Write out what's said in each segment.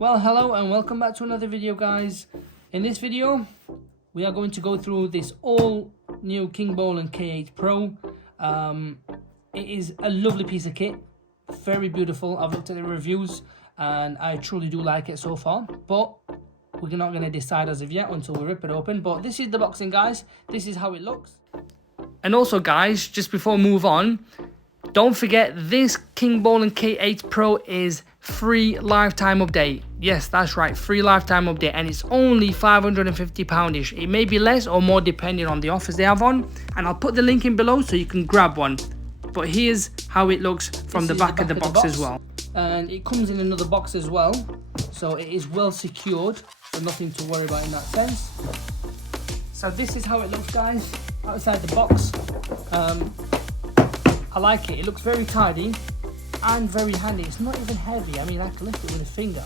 Well, hello and welcome back to another video, guys. In this video we are going to go through this all new Kingbolen K8 Pro. It is a lovely piece of kit, very beautiful. I've looked at the reviews and I truly do like it so far, but we're not going to decide as of yet until we rip it open. But this is the boxing, guys. This is how it looks. And also, guys, just before we move on, don't forget this Kingbolen K8 Pro is free lifetime update. Yes, that's right, free lifetime update, and it's only £550-ish. It may be less or more depending on the offers they have on, and I'll put the link in below so you can grab one. But here's how it looks from the back of the box as well. And it comes in another box as well, so it is well secured, so nothing to worry about in that sense. So this is how it looks, guys, outside the box. I like it. It looks very tidy and very handy. It's not even heavy. I mean, I can lift it with a finger.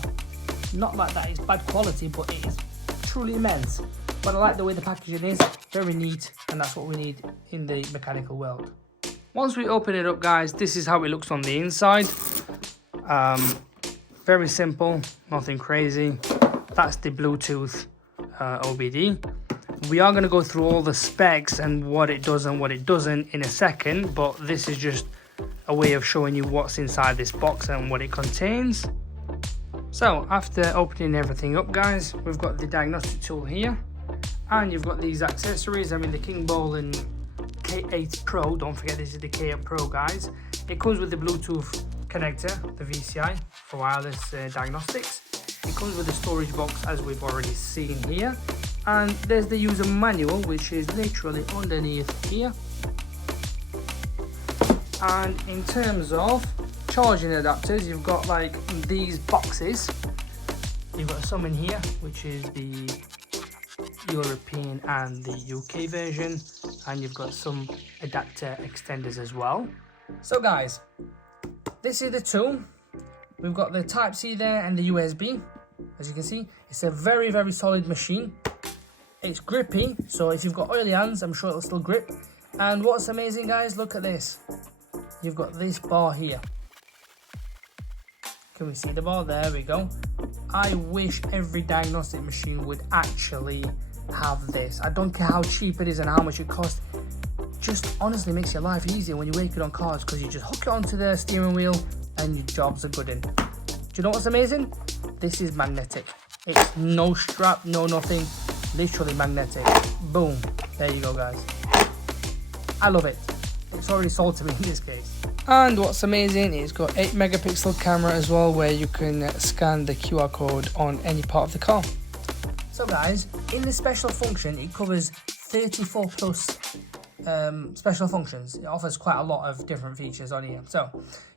Not like that it's bad quality, but it is truly immense. But I like the way the packaging is, very neat, and that's what we need in the mechanical world. Once we open it up, guys, this is how it looks on the inside. Very simple, nothing crazy. That's the Bluetooth OBD. We are going to go through all the specs and what it does and what it doesn't in a second, but this is just a way of showing you what's inside this box and what it contains. So after opening everything up, guys, we've got the diagnostic tool here, and you've got these accessories. I mean, the Kingbolen K8 Pro, don't forget this is the K8 Pro, guys. It comes with the Bluetooth connector, the VCI for wireless diagnostics. It comes with the storage box, as we've already seen here, and there's the user manual, which is literally underneath here. And in terms of charging adapters, you've got like these boxes. You've got some in here, which is the European and the UK version, and you've got some adapter extenders as well. So guys, this is the tool. We've got the Type-C there and the USB. As you can see, it's a very, very solid machine. It's grippy, so if you've got oily hands, I'm sure it'll still grip. And what's amazing, guys, look at this. You've got this bar here. Can we see the bar? There we go. I wish every diagnostic machine would actually have this. I don't care how cheap it is and how much it costs. Just honestly makes your life easier when you're working on cars, because you just hook it onto the steering wheel and your jobs are good in. Do you know what's amazing? This is magnetic. It's no strap, no nothing. Literally magnetic. Boom. There you go, guys. I love it. It's already sold to me in this case. And what's amazing, it's got 8 megapixel camera as well, where you can scan the QR code on any part of the car. So guys, in the special function, it covers 34 plus special functions. It offers quite a lot of different features on here. So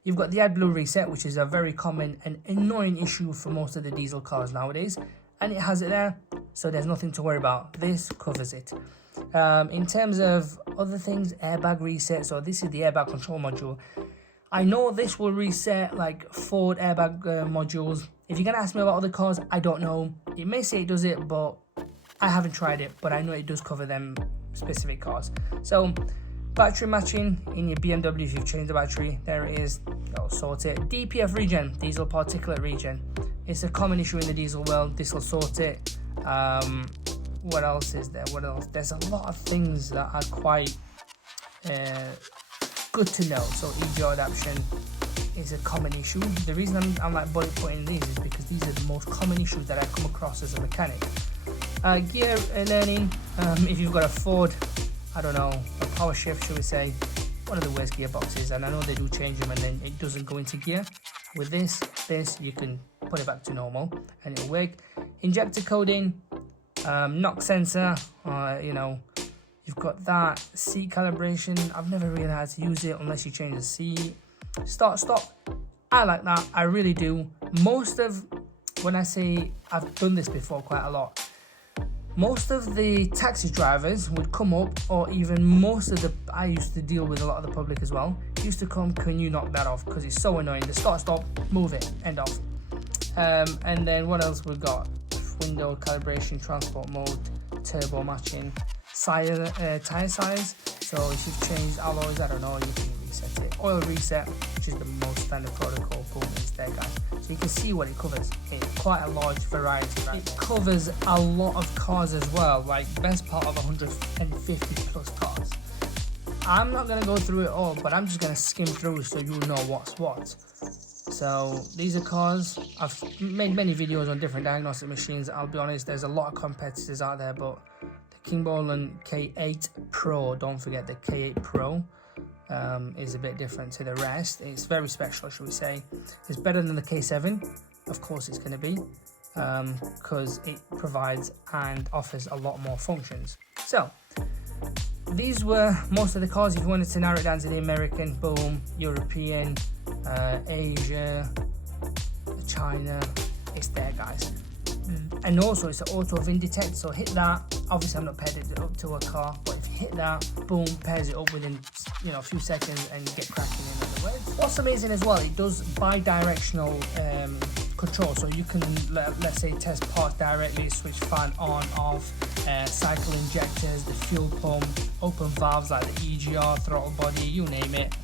you've got the AdBlue reset, which is a very common and annoying issue for most of the diesel cars nowadays, and it has it there, so there's nothing to worry about. This covers it. In terms of other things, airbag reset, so this is the airbag control module. I know this will reset like Ford airbag modules. If you're gonna ask me about other cars, I don't know. It may say it does it, but I haven't tried it, but I know it does cover them specific cars. So battery matching in your BMW, if you've changed the battery, there it is, that'll sort it. DPF regen, diesel particulate regen. It's a common issue in the diesel world. This will sort it. What else is there? What else? There's a lot of things that are quite good to know. So EGR adaptation is a common issue. The reason I'm like bullet pointing these is because these are the most common issues that I come across as a mechanic. Gear learning, if you've got a Ford, I don't know, a power shift, should we say, one of the worst gearboxes, and I know they do change them and then it doesn't go into gear. With this you can put it back to normal and it'll work. Injector coding, knock sensor, you know, you've got that. Seat calibration, I've never really had to use it unless you change the seat. Start stop, I like that, I really do. Most of, when I say I've done this before quite a lot, most of the taxi drivers would come up, or even most of the, I used to deal with a lot of the public as well, used to come, can you knock that off, because it's so annoying. The start stop, move it, end off. And then what else we've got? Window calibration, transport mode, turbo matching, tire size. So if you've changed alloys, I don't know, you can reset it. Oil reset, which which is the most standard protocol. Boom, it's there, guys. So you can see what it covers. It's quite a large variety, right? It covers a lot of cars as well, like best part of 150 plus cars. I'm not going to go through it all, but I'm just going to skim through so you know what's what. So these are cars. I've made many videos on different diagnostic machines. I'll be honest, there's a lot of competitors out there, but the Kingbolen K8 Pro, don't forget the K8 Pro, is a bit different to the rest. It's very special, should we say. It's better than the K7, of course it's going to be, because it provides and offers a lot more functions. So these were most of the cars. If you wanted to narrow it down to the American, boom, European, Asia, China, it's there, guys. And also it's an auto VIN detect, so hit that. Obviously I'm not paired it up to a car, but if you hit that, boom, pairs it up within, you know, a few seconds and you get cracking in other words. What's amazing as well, it does bi-directional control, so you can let's say test parts directly, switch fan on, off, cycle injectors, the fuel pump, open valves like the EGR, throttle body, you name it,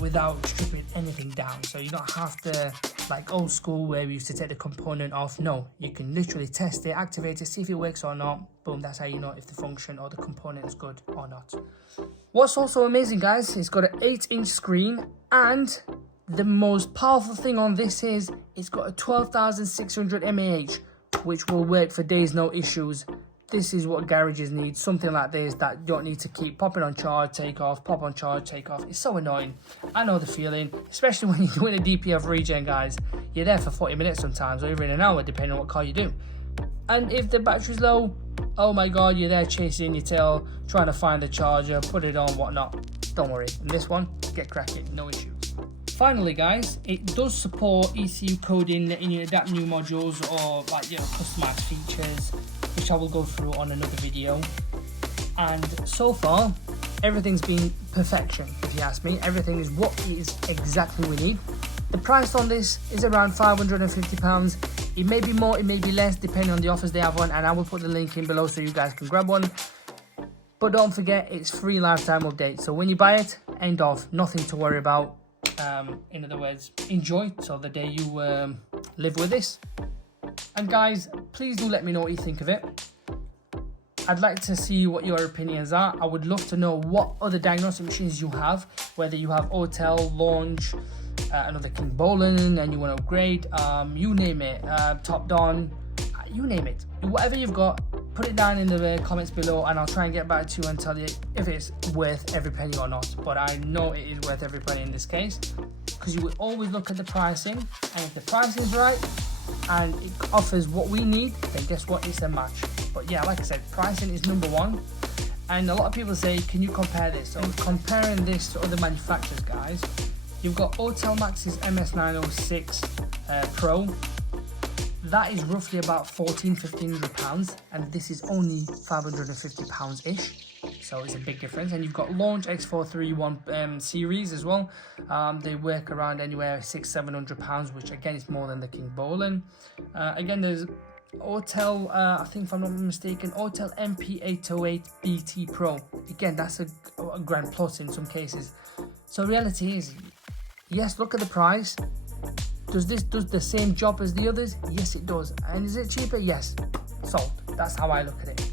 without stripping anything down. So you don't have to, like old school where we used to take the component off. No, you can literally test it, activate it, see if it works or not. Boom, that's how you know if the function or the component is good or not. What's also amazing, guys, it's got an 8-inch screen, and the most powerful thing on this is it's got a 12,600 mAh, which will work for days, no issues. This is what garages need, something like this that you don't need to keep popping on charge, take off, pop on charge, take off. It's so annoying. I know the feeling, especially when you're doing a DPF regen, guys. You're there for 40 minutes sometimes, or even an hour, depending on what car you do. And if the battery's low, oh my God, you're there chasing your tail, trying to find the charger, put it on, whatnot. Don't worry, in this one, get cracking, no issues. Finally, guys, it does support ECU coding, letting you adapt new modules or, like, you know, customized features, which I will go through on another video. And so far, everything's been perfection, if you ask me. Everything is what is exactly we need. The price on this is around £550. It may be more, it may be less, depending on the offers they have on, and I will put the link in below so you guys can grab one. But don't forget, it's free lifetime update. So when you buy it, end of, nothing to worry about. In other words, enjoy till the day you live with this. And guys, please do let me know what you think of it. I'd like to see what your opinions are. I would love to know what other diagnostic machines you have, whether you have Hotel, Launch, another Kingbolen and you want to upgrade, you name it, Top Down, you name it. Whatever you've got, put it down in the comments below and I'll try and get back to you and tell you if it's worth every penny or not. But I know it is worth every penny in this case, because you will always look at the pricing, and if the pricing is right and it offers what we need, then guess what, it's a match. But yeah, like I said, pricing is number one. And a lot of people say, can you compare this? So comparing this to other manufacturers, guys, you've got Hotel Max's MS906 Pro. That is roughly about £1,500, and this is only £550-ish. So it's a big difference. And you've got Launch X431 series as well. They work around anywhere £600-700, which again is more than the Kingbolen. Again, there's Hotel, I think if I'm not mistaken, Hotel MP808 BT Pro. Again, that's a grand plus in some cases. So reality is, yes, look at the price. Does this do the same job as the others? Yes, it does. And is it cheaper? Yes. Sold. That's how I look at it.